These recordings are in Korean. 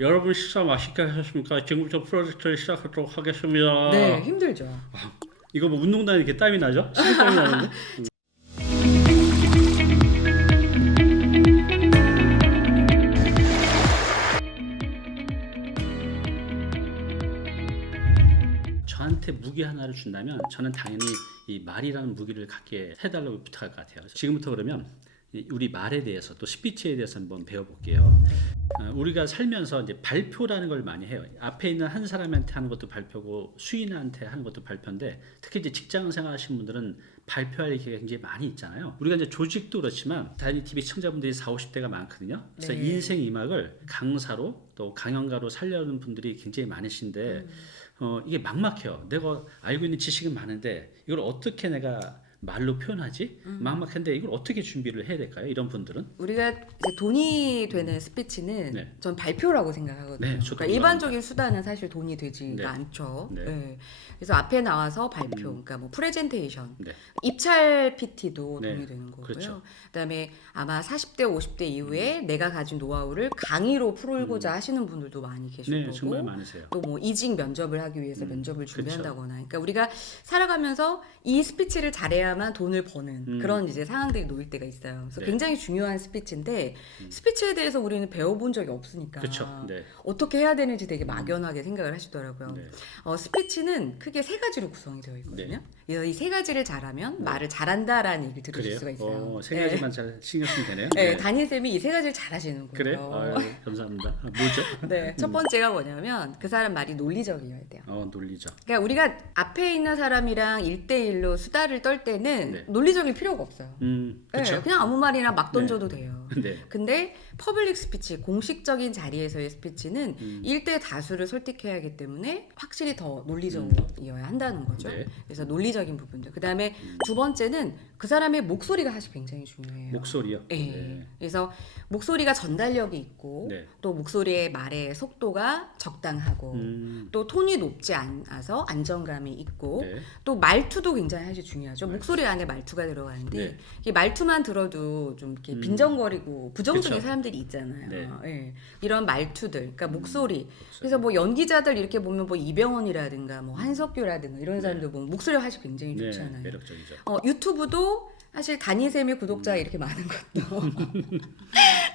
여러분 식사 맛있게 하셨습니까? 지금부터 프로젝트를 시작하도록 하겠습니다. 네, 힘들죠. 이거 뭐 운동단 이렇게 땀이 나죠? 식은땀이 나는데? 저한테 무기 하나를 준다면 저는 당연히 이 말이라는 무기를 갖게 해달라고 부탁할 것 같아요. 지금부터 그러면 우리 말에 대해서 또 스피치에 대해서 한번 배워볼게요. 우리가 살면서 이제 발표라는 걸 많이 해요. 앞에 있는 한 사람한테 하는 것도 발표고 수인한테 하는 것도 발표인데 특히 이제 직장 생활하시는 분들은 발표할 기회가 굉장히 많이 있잖아요. 우리가 이제 조직도 그렇지만 다니 TV 시청자분들이 40, 50대가 많거든요. 그래서 네. 인생 이막을 강사로 또 강연가로 살려는 분들이 굉장히 많으신데 이게 막막해요. 내가 알고 있는 지식은 많은데 이걸 어떻게 내가 말로 표현하지? 막막한데 이걸 어떻게 준비를 해야 될까요? 이런 분들은? 우리가 이제 돈이 되는 스피치는 네. 전 발표라고 생각하거든요. 네, 저도 그러니까 일반적인 수단은 사실 돈이 되지가 네. 않죠. 네. 네. 그래서 앞에 나와서 발표, 그러니까 뭐 프레젠테이션, 네. 입찰 PT도 네. 돈이 되는 거고요. 그렇죠. 그다음에 아마 40대, 50대 이후에 내가 가진 노하우를 강의로 풀고자 하시는 분들도 많이 계실 네, 거고. 정말 많으세요. 또 뭐 이직 면접을 하기 위해서 면접을 준비한다거나, 그러니까 우리가 살아가면서 이 스피치를 잘해야만 돈을 버는 그런 이제 상황들이 놓일 때가 있어요. 그래서 네. 굉장히 중요한 스피치인데 스피치에 대해서 우리는 배워본 적이 없으니까 그렇죠. 네. 어떻게 해야 되는지 되게 막연하게 생각을 하시더라고요. 네. 스피치는 크게 세 가지로 구성이 되어 있거든요. 그래서 이 세 가지를 잘하면 말을 잘한다라는 얘기를 들으실 그래요? 수가 있어요. 세 가지만 잘 신경 쓰면 되네요. 네, 담임쌤이 이 세 가지를 잘하시는 거예요. 그래요? 아유, 감사합니다. 뭐죠? 네, 첫 번째가 뭐냐면 그 사람 말이 논리적이어야 돼요. 논리죠. 그러니까 우리가 앞에 있는 사람이랑 1대1로 수다를 떨 때는 네. 논리적일 필요가 없어요. 그렇죠. 네, 그냥 아무 말이나 막 던져도 돼요. 네. 근데 퍼블릭 스피치, 공식적인 자리에서의 스피치는 1대 다수를 설득해야 하기 때문에 확실히 더 논리적이어야 한다는 거죠. 네. 그래서 논리적인 부분들. 그 다음에 두 번째는 그 사람의 목소리가 사실 굉장히 중요해요. 목소리요. 네. 네. 그래서 목소리가 전달력이 있고 네. 또 목소리의 말의 속도가 적당하고 또 톤이 높지 않아서 안정감이 있고 네. 또 말투도 굉장히 사실 중요하죠. 목소리 안에 말투가 들어가는데 네. 이 말투만 들어도 좀 이렇게 빈정거리고 부정적인 그쵸. 사람들이 있잖아요. 네. 예. 이런 말투들, 그러니까 목소리. 그래서 뭐 연기자들 이렇게 보면 뭐 이병헌이라든가 뭐 한석규라든가 이런 사람들 보면 목소리가 사실 굉장히 네. 좋잖아요. 매력적이죠. 유튜브도 사실 다니쌤의 구독자가 이렇게 많은 것도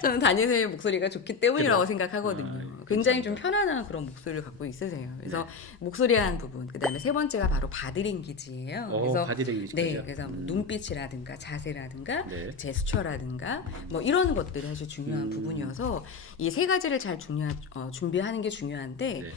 저는 다니쌤의 목소리가 좋기 때문이라고 그래요? 생각하거든요. 굉장히 좀 편안한 그런 목소리를 갖고 있으세요. 그래서 목소리에 한 부분, 그다음에 세 번째가 바로 바디랭귀지예요. 그래서 바디랭귀지. 네, 그래서 뭐 눈빛이라든가 자세라든가 네. 제스처라든가 뭐 이런 것들이 사실 중요한 부분이어서 이 세 가지를 잘 준비하는 게 중요한데 네.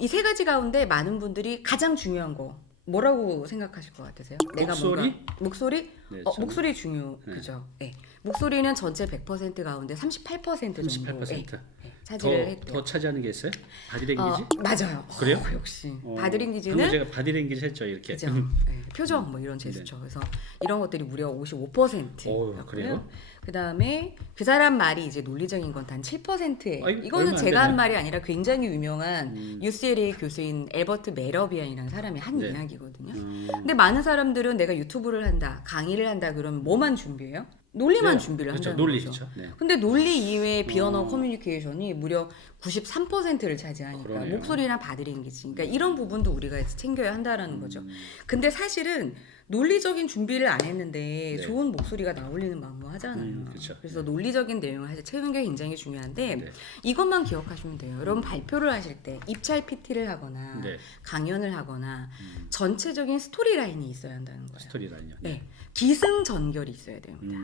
이 세 가지 가운데 많은 분들이 가장 중요한 거 뭐라고 생각하실 것 같으세요? 목소리? 목소리? 네, 목소리 중요, 그죠? 네. 목소리는 전체 100% 가운데 38% 정도 38%. 차지를 했대요. 더 차지하는 게 있어요? 바디랭귀지? 맞아요. 그래요? 역시 방금 바디랭귀지는 제가 바디랭귀지 했죠, 이렇게. 그죠? 네, 표정 뭐 이런 제스처. 그래서 이런 것들이 무려 55%였고요. 그래요? 그다음에 그 사람 말이 이제 논리적인 건 단 7%예요. 아이고, 이거는 얼마 안 제가 한 되네. 말이 아니라 굉장히 유명한 UCLA 교수인 엘버트 메러비안이라는 사람이 한 네. 이야기거든요. 근데 많은 사람들은 내가 유튜브를 한다, 강의를 한다 그러면 뭐만 준비해요? 논리만 네. 준비를 그렇죠. 한다는 논리, 거죠. 그렇죠. 네. 근데 논리 이외의 비언어 커뮤니케이션이 무려 93%를 차지하니까 그러네요. 목소리나 바디랭귀지. 그러니까 이런 부분도 우리가 이제 챙겨야 한다라는 거죠. 근데 사실은 논리적인 준비를 안 했는데 네. 좋은 목소리가 나올리는 만무하잖아요. 그렇죠. 그래서 논리적인 내용을 사실 채우는 게 굉장히 중요한데 네. 이것만 기억하시면 돼요. 여러분 발표를 하실 때 입찰 PT를 하거나 네. 강연을 하거나 전체적인 스토리라인이 있어야 한다는 거예요. 스토리라인요. 네. 기승전결이 있어야 됩니다.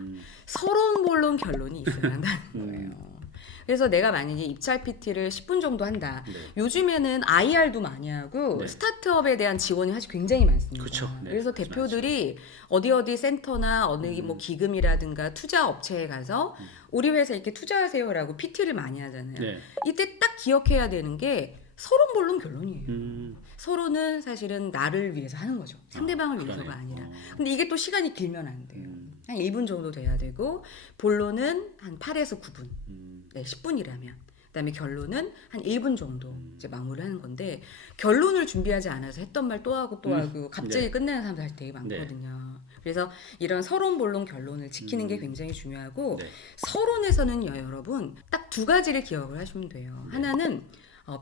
서론 본론 결론이 있어야 한다는 거예요. 그래서 내가 만약에 입찰 PT를 10분 정도 한다. 네. 요즘에는 IR도 많이 하고 네. 스타트업에 대한 지원이 사실 굉장히 많습니다. 그쵸. 네. 그래서 대표들이 어디 어디 센터나 어느 뭐 기금이라든가 투자 업체에 가서 우리 회사 이렇게 투자하세요라고 PT를 많이 하잖아요. 네. 이때 딱 기억해야 되는 게 서론 본론 결론이에요. 어. 서로는 사실은 나를 위해서 하는 거죠. 상대방을 위해서가 그러네요. 아니라. 근데 이게 또 시간이 길면 안 돼요. 한 1분 정도 돼야 되고 본론은 한 8에서 9분. 네, 10분이라면. 그다음에 결론은 한 1분 정도 이제 마무리하는 건데 결론을 준비하지 않아서 했던 말 또 하고 또 하고 갑자기 네. 끝내는 사람들 사실 되게 많거든요. 그래서 이런 서론 본론 결론을 지키는 게 굉장히 중요하고 네. 서론에서는요 여러분 딱 두 가지를 기억을 하시면 돼요. 네. 하나는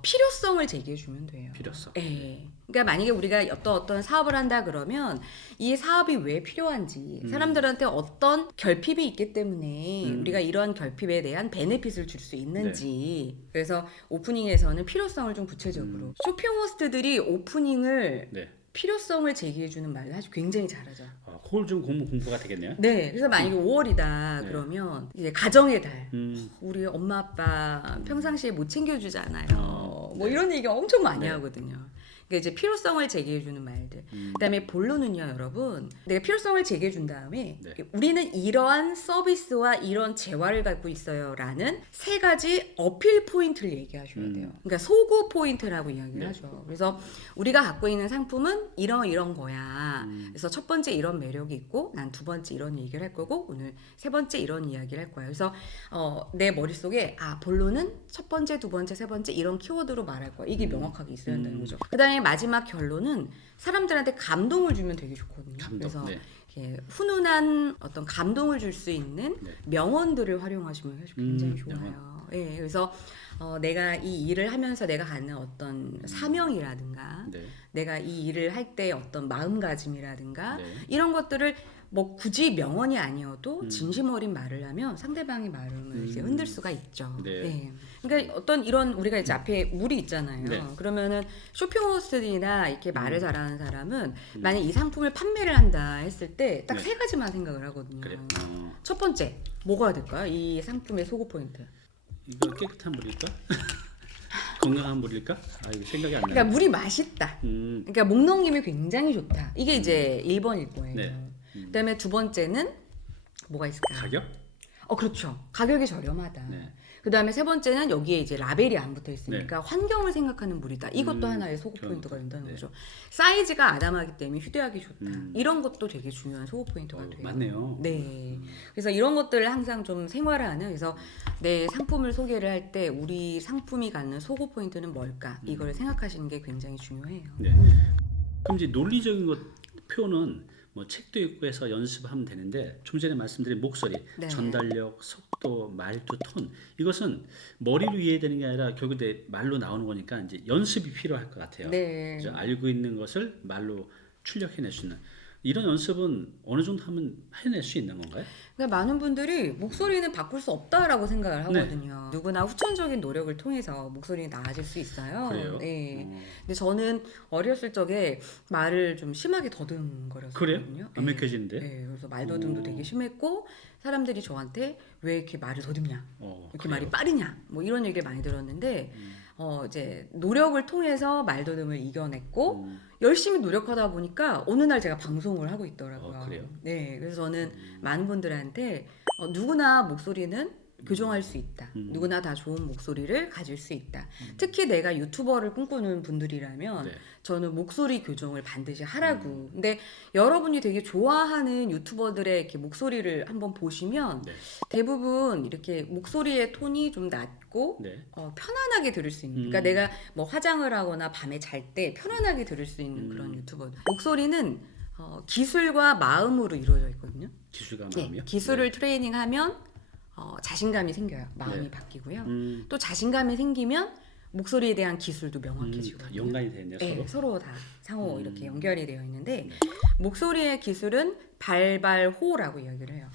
필요성을 제기해 주면 돼요. 필요성. 예. 그러니까 만약에 우리가 어떤 사업을 한다 그러면 이 사업이 왜 필요한지 사람들한테 어떤 결핍이 있기 때문에 우리가 이런 결핍에 대한 베네핏을 줄 수 있는지 그래서 오프닝에서는 필요성을 좀 구체적으로 쇼핑 호스트들이 오프닝을 네. 필요성을 제기해주는 말을 아주 굉장히 잘하죠. 그걸 좀 공부가 되겠네요. 네, 그래서 만약에 5월이다 네. 그러면 이제 가정의 달, 음. 우리 엄마 아빠 평상시에 못 챙겨주잖아요. 뭐 네. 이런 얘기 엄청 많이 네. 하거든요. 그러니까 이제 필요성을 제기해주는 말들. 그다음에 본론은요, 여러분. 내가 필요성을 제기해준 다음에 네. 우리는 이러한 서비스와 이런 재화를 갖고 있어요라는 세 가지 어필 포인트를 얘기하셔야 돼요. 그러니까 소구 포인트라고 이야기를 네. 하죠. 그래서 우리가 갖고 있는 상품은 이런 거야. 그래서 첫 번째 이런 매력이 있고, 난 두 번째 이런 얘기를 할 거고, 오늘 세 번째 이런 이야기를 할 거야. 그래서 내 머릿속에 본론은 첫 번째, 두 번째, 세 번째 이런 키워드로 말할 거야. 이게 명확하게 있어야 한다는 거죠. 그다음에 마지막 결론은 사람들한테 감동을 주면 되게 좋거든요. 감동. 그래서 네. 이렇게 훈훈한 어떤 감동을 줄 수 있는 네. 명언들을 활용하시면 사실 굉장히 좋아요. 명언. 예, 그래서 내가 이 일을 하면서 내가 갖는 어떤 사명이라든가 네. 내가 이 일을 할 때 어떤 마음가짐이라든가 네. 이런 것들을 뭐 굳이 명언이 아니어도 진심 어린 말을 하면 상대방의 마음을 이제 흔들 수가 있죠. 네. 네. 그러니까 어떤 이런 우리가 이제 앞에 물이 있잖아요. 네. 그러면은 쇼핑호스트나 이렇게 말을 잘하는 사람은 만약 이 상품을 판매를 한다 했을 때 딱 네. 세 가지만 생각을 하거든요. 그래. 첫 번째 뭐가 될까요? 이 상품의 소구 포인트. 이거 깨끗한 물일까? 건강한 물일까? 이거 생각이 안 나네. 그러니까 물이 맛있다. 그러니까 목 넘김이 굉장히 좋다. 이게 이제 1번일 거예요. 네. 그다음에 두 번째는 뭐가 있을까요? 가격? 그렇죠. 가격이 저렴하다. 네. 그다음에 세 번째는 여기에 이제 라벨이 안 붙어 있으니까 환경을 생각하는 물이다. 이것도 하나의 소구 그런 포인트가 된다는 네. 거죠. 사이즈가 아담하기 때문에 휴대하기 좋다. 이런 것도 되게 중요한 소구 포인트가 돼요. 맞네요. 네. 그래서 이런 것들을 항상 좀 생활화하는 그래서 내 상품을 소개를 할 때 우리 상품이 갖는 소구 포인트는 뭘까? 이걸 생각하시는 게 굉장히 중요해요. 네. 그럼 이제 논리적인 것 표현은 뭐 책도 읽고 해서 연습하면 되는데 좀 전에 말씀드린 목소리, 네. 전달력, 속도, 말투, 톤 이것은 머리로 이해되는 게 아니라 결국 내 말로 나오는 거니까 이제 연습이 필요할 것 같아요. 네. 그래서 알고 있는 것을 말로 출력해낼 수 있는 이런 연습은 어느 정도 하면 해낼 수 있는 건가요? 그러니까 많은 분들이 목소리는 바꿀 수 없다라고 생각을 하거든요. 누구나 후천적인 노력을 통해서 목소리는 나아질 수 있어요. 그래요? 네. 근데 저는 어렸을 적에 말을 좀 심하게 더듬거렸거든요. 그래요? 안 맥혀지는데? 네. 그래서 말더듬도 되게 심했고 사람들이 저한테 왜 이렇게 말을 더듬냐, 이렇게 그래요? 말이 빠르냐, 뭐 이런 얘기를 많이 들었는데 이제 노력을 통해서 말더듬을 이겨냈고 열심히 노력하다 보니까 어느 날 제가 방송을 하고 있더라고요. 그래요? 네, 그래서 저는 많은 분들한테 누구나 목소리는 교정할 수 있다. 누구나 다 좋은 목소리를 가질 수 있다. 특히 내가 유튜버를 꿈꾸는 분들이라면 네. 저는 목소리 교정을 반드시 하라고. 근데 여러분이 되게 좋아하는 유튜버들의 이렇게 목소리를 한번 보시면 네. 대부분 이렇게 목소리의 톤이 좀 낮고 네. 편안하게 들을 수 있는. 그러니까 내가 뭐 화장을 하거나 밤에 잘 때 편안하게 들을 수 있는 그런 유튜버들. 목소리는 기술과 마음으로 이루어져 있거든요. 기술과 네, 마음이요? 기술을 트레이닝하면 자신감이 생겨요. 마음이 네. 바뀌고요. 음. 또 자신감이 생기면 목소리에 대한 기술도 다 명확해지거든요. 연관이 되네요 네, 서로. 서로 다 상호 이렇게 연결이 되어 있는데 목소리의 기술은 발발호라고 이야기를 해요.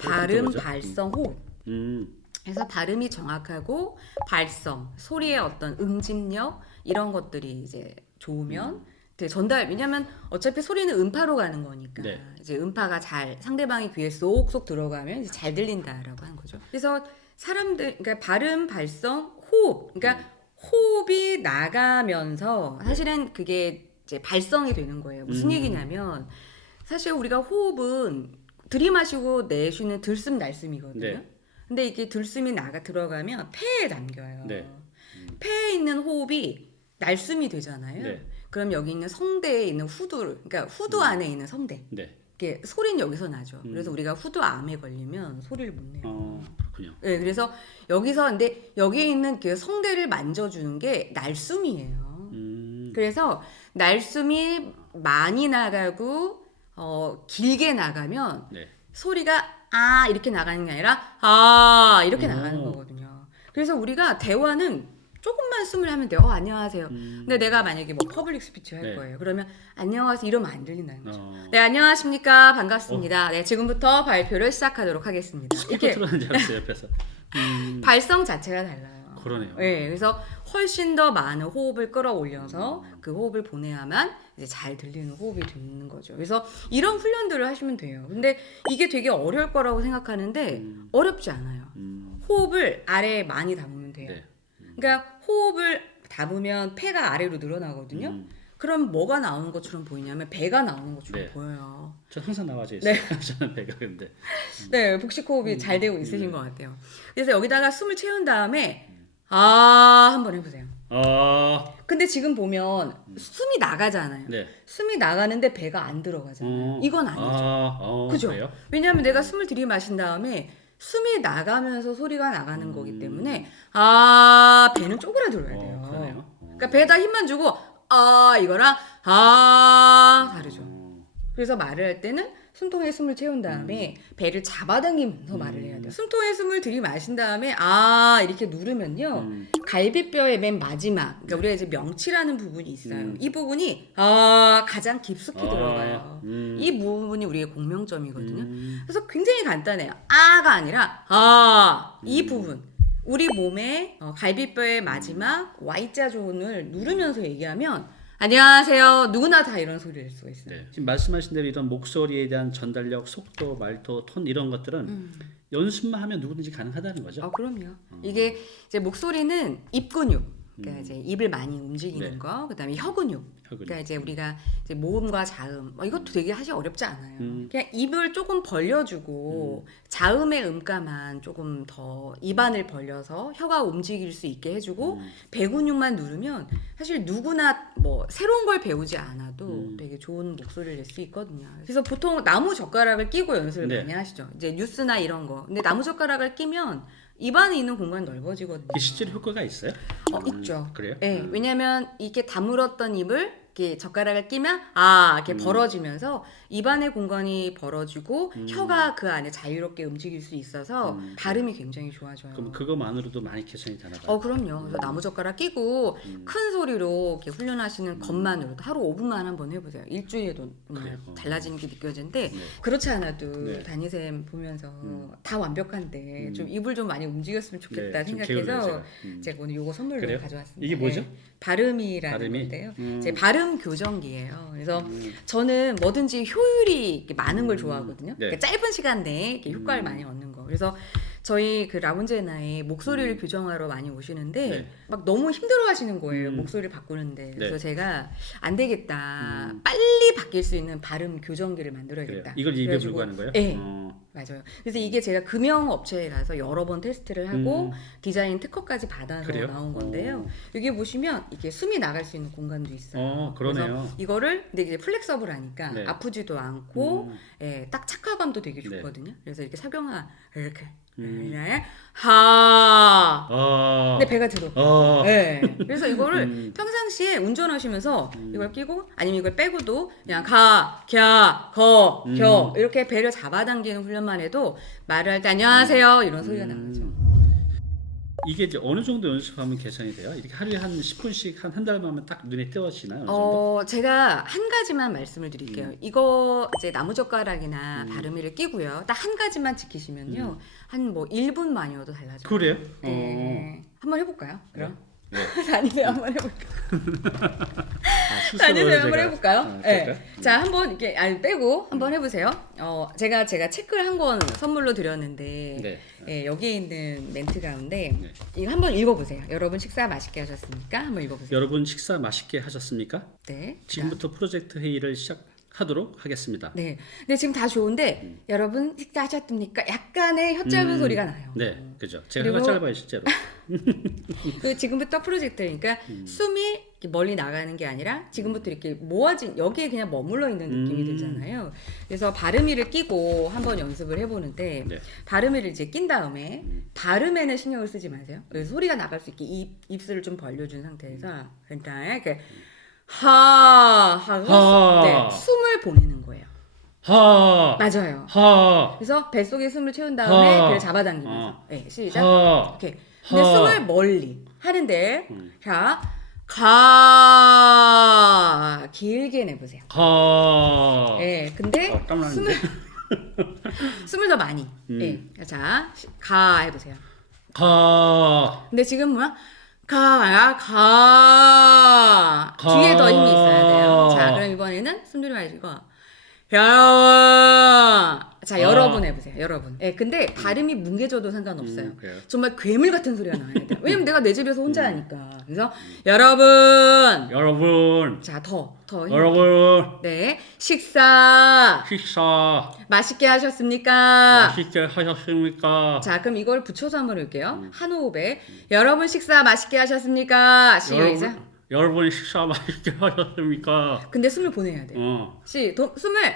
발음, 뭐죠? 발성, 호. 음. 그래서 발음이 정확하고 발성, 소리의 어떤 응집력 이런 것들이 이제 좋으면 되게 전달. 왜냐면 어차피 소리는 음파로 가는 거니까 네. 이제 음파가 잘 상대방의 귀에 쏙쏙 들어가면 이제 잘 들린다라고 하는 거죠. 그래서 사람들 그러니까 발음, 발성, 호흡. 그러니까 호흡이 나가면서 사실은 그게 이제 발성이 되는 거예요. 무슨 얘기냐면 사실 우리가 호흡은 들이마시고 내쉬는 들숨 날숨이거든요. 네. 근데 이게 들숨이 들어가면 폐에 남겨요. 네. 폐에 있는 호흡이 날숨이 되잖아요. 네. 그럼 여기 있는 성대에 있는 그러니까 후두 안에 있는 성대. 네. 이게 소리는 여기서 나죠. 그래서 우리가 후두암에 걸리면 소리를 못 내요. 그렇군요. 네, 그래서 여기서 근데 여기에 있는 그 성대를 만져주는 게 날숨이에요. 그래서 날숨이 많이 나가고 길게 나가면 네. 소리가 아 이렇게 나가는 게 아니라 아 이렇게 오. 나가는 거거든요. 그래서 우리가 대화는 조금만 숨을 하면 돼요. 안녕하세요. 근데 내가 만약에 뭐 퍼블릭 스피치 할 네. 거예요. 그러면 안녕하세요 이러면 안 들린다는 거죠. 어. 네 안녕하십니까 반갑습니다. 네 지금부터 발표를 시작하도록 하겠습니다. 스피커 이렇게 틀어는 줄 알았어요 옆에서. 발성 자체가 달라요. 그러네요. 네, 그래서 훨씬 더 많은 호흡을 끌어올려서 그 호흡을 보내야만 이제 잘 들리는 호흡이 되는 거죠. 그래서 이런 훈련들을 하시면 돼요. 근데 이게 되게 어려울 거라고 생각하는데 어렵지 않아요. 호흡을 아래에 많이 담으면 돼요. 네. 그러니까 호흡을 담으면 폐가 아래로 늘어나거든요. 그럼 뭐가 나오는 것처럼 보이냐면 배가 나오는 것처럼 네. 보여요. 전 항상 나와져 있어요. 네. 저는 배가 근데. 네, 복식 호흡이 잘 되고 있으신 네. 것 같아요. 그래서 여기다가 숨을 채운 다음에 아 한번 해보세요. 근데 지금 보면 숨이 나가잖아요. 네. 숨이 나가는데 배가 안 들어가잖아요. 이건 아니죠. 그죠? 그래요? 왜냐하면 내가 숨을 들이마신 다음에 숨이 나가면서 소리가 나가는 거기 때문에 아 배는 쪼그라들어야 돼요. 그러네요. 그러니까 배에다 힘만 주고 아 이거랑 아 다르죠. 그래서 말을 할 때는 숨통에 숨을 채운 다음에 배를 잡아당기면서 말을 해야 돼요. 숨통에 숨을 들이마신 다음에 아 이렇게 누르면요. 갈비뼈의 맨 마지막 그러니까 우리가 이제 명치라는 부분이 있어요. 이 부분이 아 가장 깊숙이 들어가요. 이 부분이 우리의 공명점이거든요. 그래서 굉장히 간단해요. 아가 아니라 아 이 부분 우리 몸의 갈비뼈의 마지막 Y자 존을 누르면서 얘기하면 안녕하세요. 누구나 다 이런 소리를 낼 수가 있어요. 네. 지금 말씀하신 대로 이런 목소리에 대한 전달력, 속도, 말투, 톤 이런 것들은 연습만 하면 누구든지 가능하다는 거죠. 그럼요. 이게 이제 목소리는 입 근육, 그러니까 이제 입을 많이 움직이는 네. 거, 그다음에 혀 근육. 그러니까 이제 우리가 이제 모음과 자음 이것도 되게 사실 어렵지 않아요. 그냥 입을 조금 벌려주고 자음의 음가만 조금 더 입안을 벌려서 혀가 움직일 수 있게 해주고 배 근육만 누르면 사실 누구나 뭐 새로운 걸 배우지 않아도 되게 좋은 목소리를 낼 수 있거든요. 그래서 보통 나무 젓가락을 끼고 연습을 네. 많이 하시죠. 이제 뉴스나 이런 거. 근데 나무 젓가락을 끼면 입안에 있는 공간이 넓어지거든요. 이게 실제로 효과가 있어요? 있죠. 그래요? 네, 왜냐하면 이렇게 다물었던 입을 이렇게 젓가락을 끼면 이렇게 벌어지면서 입안의 공간이 벌어지고 혀가 그 안에 자유롭게 움직일 수 있어서 발음이 굉장히 좋아져요. 그럼 그거만으로도 많이 개선이 되나 봐요. 그럼요. 그래서 나무 젓가락 끼고 큰 소리로 이렇게 훈련하시는 것만으로도 하루 5분만 한번 해보세요. 일주일에도 정말 그래요. 달라지는 게 느껴지는데 네. 그렇지 않아도 네. 담임쌤 보면서 다 완벽한데 좀 입을 좀 많이 움직였으면 좋겠다 네, 좀 생각해서 게을러요, 제가. 제가 오늘 요거 선물로 그래요? 가져왔습니다. 이게 뭐죠? 네. 발음이라는 발음이? 건데요. 제 발음 교정기예요. 그래서 저는 뭐든지 효율이 이렇게 많은 걸 좋아하거든요. 네. 그러니까 짧은 시간 내에 이렇게 효과를 많이 얻는 거. 그래서 저희 그 라운제나에 목소리를 교정하러 많이 오시는데 네. 막 너무 힘들어하시는 거예요. 목소리를 바꾸는데. 그래서 네. 제가 안 되겠다. 빨리 바뀔 수 있는 발음 교정기를 그래요. 만들어야겠다. 이걸 입에 그래가지고 불고 하는 거예요? 네. 맞아요. 그래서 이게 제가 금형 업체라서 여러 번 테스트를 하고 디자인 특허까지 받아서 그래요? 나온 건데요. 여기 보시면 이렇게 숨이 나갈 수 있는 공간도 있어요. 그러네요. 그래서 이거를 근데 이제 플렉서블하니까 네. 아프지도 않고 딱 착화감도 되게 좋거든요. 그래서 이렇게 착용하 이렇게 하. 근데 배가 들어. 네. 그래서 이거를 평상시에 운전하시면서 이걸 끼고 아니면 이걸 빼고도 그냥 가, 갸, 거, 겨 이렇게 배를 잡아당기는 훈련만 해도 말을 할 때 안녕하세요 이런 소리가 나오죠. 이게 이제 어느 정도 연습하면 개선이 돼요? 이렇게 하루에 한 10분씩 한 달만 하면 딱 눈에 띄어지나요? 어느 정도? 제가 한 가지만 말씀을 드릴게요. 이거 이제 나무젓가락이나 다루미를 끼고요. 딱 한 가지만 지키시면요. 한 뭐 1분만이어도 달라져요. 그래요? 네. 한번 해볼까요? 그럼? 네. 다니세요 한번 해볼까요? 스스로 다니세요 한번 제가- 해볼까요? 그럴까요? 자 한번 이렇게 빼고 한번 해보세요. 제가 책을 한 권 선물로 드렸는데 네. 여기에 있는 멘트 가운데 네. 이거 한번 읽어보세요. 여러분 식사 맛있게 하셨습니까? 한번 읽어보세요. 여러분 식사 맛있게 하셨습니까? 네. 지금부터 프로젝트 회의를 시작하도록 하겠습니다. 네. 근데 지금 다 좋은데 여러분 식사하셨습니까? 약간의 혀 짧은 소리가 나요. 네, 그죠. 제가 그리고- 혀가 짧아요 실제로. 그 지금부터 프로젝트니까 숨이 이렇게 멀리 나가는 게 아니라 지금부터 이렇게 모아진 여기에 그냥 머물러 있는 느낌이 들잖아요. 그래서 발음이를 끼고 한번 연습을 해보는데 네. 발음이를 이제 낀 다음에 발음에는 신경을 쓰지 마세요. 그래서 소리가 나갈 수 있게 입술을 좀 벌려준 상태에서 그다음에 이렇게 하 하고 네, 숨을 보내는 거예요. 하. 맞아요. 하. 그래서 뱃속에 숨을 채운 다음에 하. 배를 잡아당기면서 네, 시작. 하. 이렇게. 근데 하. 숨을 멀리 하는데 자, 가 길게 내보세요. 가. 네, 근데 땀나는데. 숨을 더 많이. 네, 자, 가 해보세요. 가. 근데 지금 뭐야? 가 뒤에 더 힘이 있어야 돼요. 자, 그럼 이번에는 숨 들이마시고 여러분. 자, 여러분 해보세요. 여러분. 예, 근데 발음이 뭉개져도 상관없어요. 그래요? 정말 괴물 같은 소리가 나와야 돼요. 왜냐면 내가 내 집에서 혼자 하니까. 그래서 여러분. 여러분. 자, 더 힘. 여러분. 네, 식사 식사 맛있게 하셨습니까? 맛있게 하셨습니까? 자, 그럼 이걸 붙여서 한번 해볼게요. 한 호흡에 여러분 식사 맛있게 하셨습니까? 시작. 여러분 식사 맛있게 하셨습니까? 근데 숨을 보내야 돼요. 숨을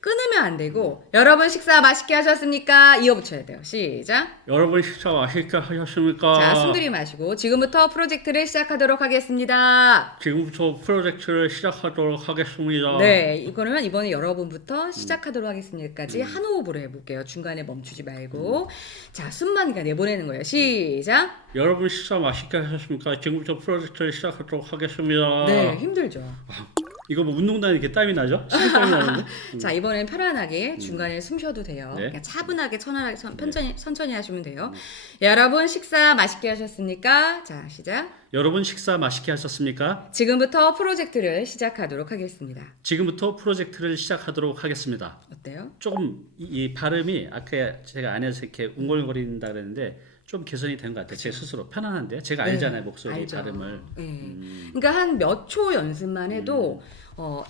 끊으면 안 되고 여러분 식사 맛있게 하셨습니까? 이어 붙여야 돼요. 시작. 여러분 식사 맛있게 하셨습니까? 자, 숨 들이마시고 지금부터 프로젝트를 시작하도록 하겠습니다. 지금부터 프로젝트를 시작하도록 하겠습니다. 네, 그러면 이번에 여러분부터 시작하도록 하겠습니다까지 한 호흡으로 해볼게요. 중간에 멈추지 말고. 자, 숨만 그냥 내보내는 거예요. 시작. 여러분 식사 맛있게 하셨습니까? 지금부터 프로젝트를 시작하도록 하겠습니다. 네, 힘들죠. 이거 뭐 운동 다니는 게 땀이 나죠? 땀이 나는데? 자, 이번엔 편안하게 중간에 숨 쉬어도 돼요. 네. 그냥 차분하게 천천히 하시면 돼요. 여러분 식사 맛있게 하셨습니까? 자, 시작. 여러분 식사 맛있게 하셨습니까? 지금부터 프로젝트를 시작하도록 하겠습니다. 지금부터 프로젝트를 시작하도록 하겠습니다. 어때요? 조금 이 발음이 아까 제가 안에서 이렇게 웅골거린다 그랬는데 좀 개선이 된 것 같아요. 제 스스로 편안한데요. 제가 알잖아요, 목소리 알죠. 발음을. 네. 그러니까 한 몇 초 연습만 해도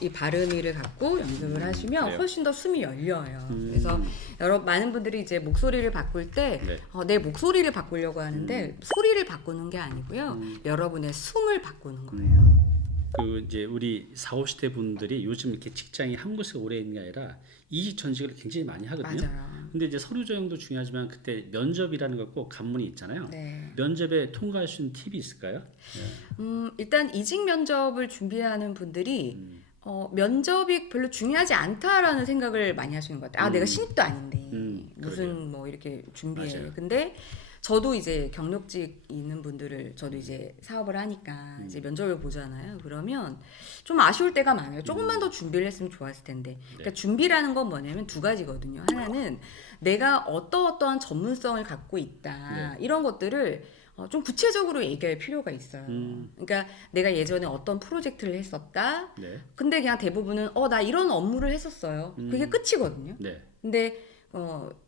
이 발음이를 갖고 연습을 하시면 그래요? 훨씬 더 숨이 열려요. 그래서 많은 분들이 이제 목소리를 바꿀 때 네. 내 목소리를 바꾸려고 하는데 소리를 바꾸는 게 아니고요. 여러분의 숨을 바꾸는 거예요. 그 이제 우리 40, 50대 분들이 요즘 이렇게 직장이 한 곳에 오래 있는 게 아니라 이직 전직을 굉장히 많이 하거든요. 맞아요. 근데 이제 서류 전형도 중요하지만 그때 면접이라는 거 꼭 관문이 있잖아요. 네. 면접에 통과할 수 있는 팁이 있을까요? 일단 이직 면접을 준비하는 분들이 면접이 별로 중요하지 않다라는 생각을 많이 하시는 것 같아요. 아, 내가 신입도 아닌데 무슨 뭐 이렇게 준비해. 맞아요. 근데 저도 이제 경력직 있는 분들을 저도 이제 사업을 하니까 이제 면접을 보잖아요. 그러면 좀 아쉬울 때가 많아요. 조금만 더 준비를 했으면 좋았을 텐데. 그러니까 준비라는 건 뭐냐면 두 가지거든요. 하나는 내가 어떠한 전문성을 갖고 있다. 이런 것들을 좀 구체적으로 얘기할 필요가 있어요. 그러니까 내가 예전에 어떤 프로젝트를 했었다. 네. 근데 그냥 대부분은 나 이런 업무를 했었어요. 그게 끝이거든요. 네. 근데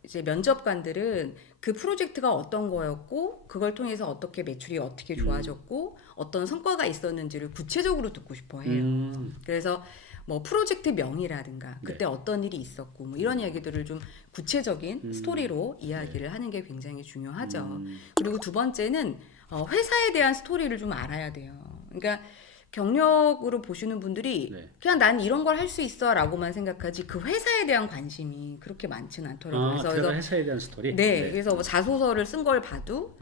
이제 면접관들은 그 프로젝트가 어떤 거였고 그걸 통해서 어떻게 매출이 어떻게 좋아졌고 어떤 성과가 있었는지를 구체적으로 듣고 싶어 해요. 그래서 뭐 프로젝트 명이라든가 그때 어떤 일이 있었고 뭐 이런 이야기들을 좀 구체적인 스토리로 이야기를 하는 게 굉장히 중요하죠. 그리고 두 번째는 회사에 대한 스토리를 좀 알아야 돼요. 그러니까 경력으로 보시는 분들이 그냥 난 이런 걸 할 수 있어 라고만 생각하지 그 회사에 대한 관심이 그렇게 많지는 않더라고요. 그래서 회사에 대한 스토리? 네, 그래서 뭐 자소서를 쓴 걸 봐도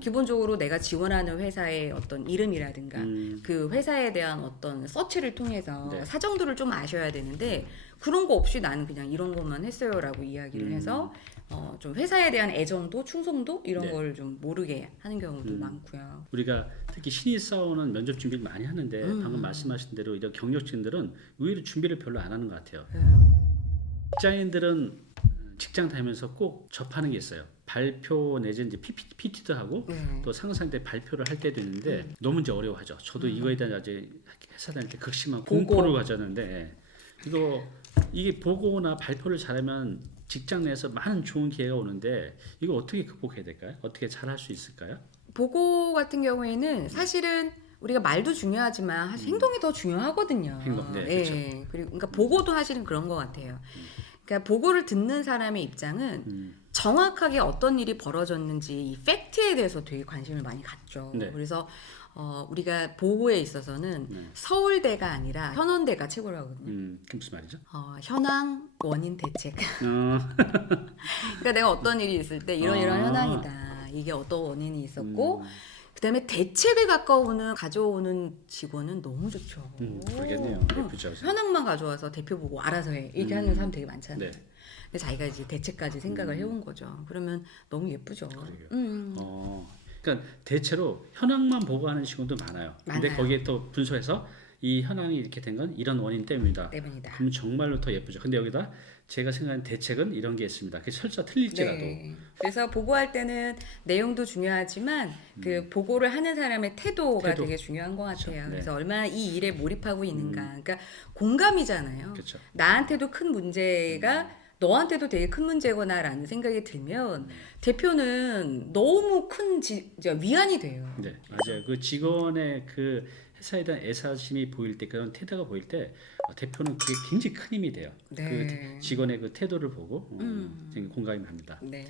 기본적으로 내가 지원하는 회사의 어떤 이름이라든가 그 회사에 대한 어떤 서치를 통해서 사정들을 좀 아셔야 되는데 그런 거 없이 나는 그냥 이런 것만 했어요라고 이야기를 해서 좀 회사에 대한 애정도 충성도 이런 걸 좀 모르게 하는 경우도 많고요. 우리가 특히 신입사원은 면접 준비를 많이 하는데 방금 말씀하신 대로 이런 경력직들은 의외로 준비를 별로 안 하는 것 같아요. 직장인들은 직장 다니면서 꼭 접하는 게 있어요. 발표 내지 이제 PPT도 하고 또 상상 때 발표를 할 때도 있는데 너무 이제 어려워하죠. 저도 이거에 대한 아주 회사 다닐 때 극심한 공포를 가졌는데 이게 보고나 발표를 잘하면 직장 내에서 많은 좋은 기회가 오는데 이거 어떻게 극복해야 될까요? 어떻게 잘할 수 있을까요? 보고 같은 경우에는 사실은 우리가 말도 중요하지만 사실 행동이 더 중요하거든요. 행동, 네, 예. 그렇죠. 그리고 그러니까 보고도 사실은 그런 것 같아요. 그러니까 보고를 듣는 사람의 입장은 정확하게 어떤 일이 벌어졌는지 이 팩트에 대해서 되게 관심을 많이 갖죠. 네. 그래서 우리가 보고에 있어서는 네. 서울대가 아니라 현원대가 최고라고 하거든요. 그 무슨 말이죠? 현황 원인 대책. 어, 그러니까 내가 어떤 일이 있을 때 이런 아. 현황이다. 이게 어떤 원인이 있었고 그다음에 대책을 가져오는 직원은 너무 좋죠. 그러겠네요. 예쁘죠. 현황만 가져와서 대표 보고 알아서 해. 이렇게 하는 사람 되게 많잖아요. 네. 근데 자기가 이제 대책까지 생각을 해온 거죠. 그러면 너무 예쁘죠. 그러게요. 그러니까 대체로 현황만 보고하는 직원도 많아요. 근데 많아요. 거기에 또 분석해서 이 현황이 이렇게 된 건 이런 원인 때문이다. 때문이다. 그럼 정말로 더 예쁘죠. 근데 여기다 제가 생각하는 대책은 이런 게 있습니다. 그게 설사 틀릴지라도. 네. 그래서 보고할 때는 내용도 중요하지만 그 보고를 하는 사람의 태도가 태도. 되게 중요한 것 같아요. 그렇죠. 네. 그래서 얼마나 이 일에 몰입하고 있는가. 그러니까 공감이잖아요. 그렇죠. 나한테도 큰 문제가 너한테도 되게 큰 문제구나라는 생각이 들면 대표는 너무 큰 위안이 돼요. 네, 맞아요. 그 직원의 그 회사에 대한 애사심이 보일 때 그런 태도가 보일 때 대표는 그게 굉장히 큰 힘이 돼요. 네. 그 직원의 그 태도를 보고 굉장히 공감이 갑니다. 네.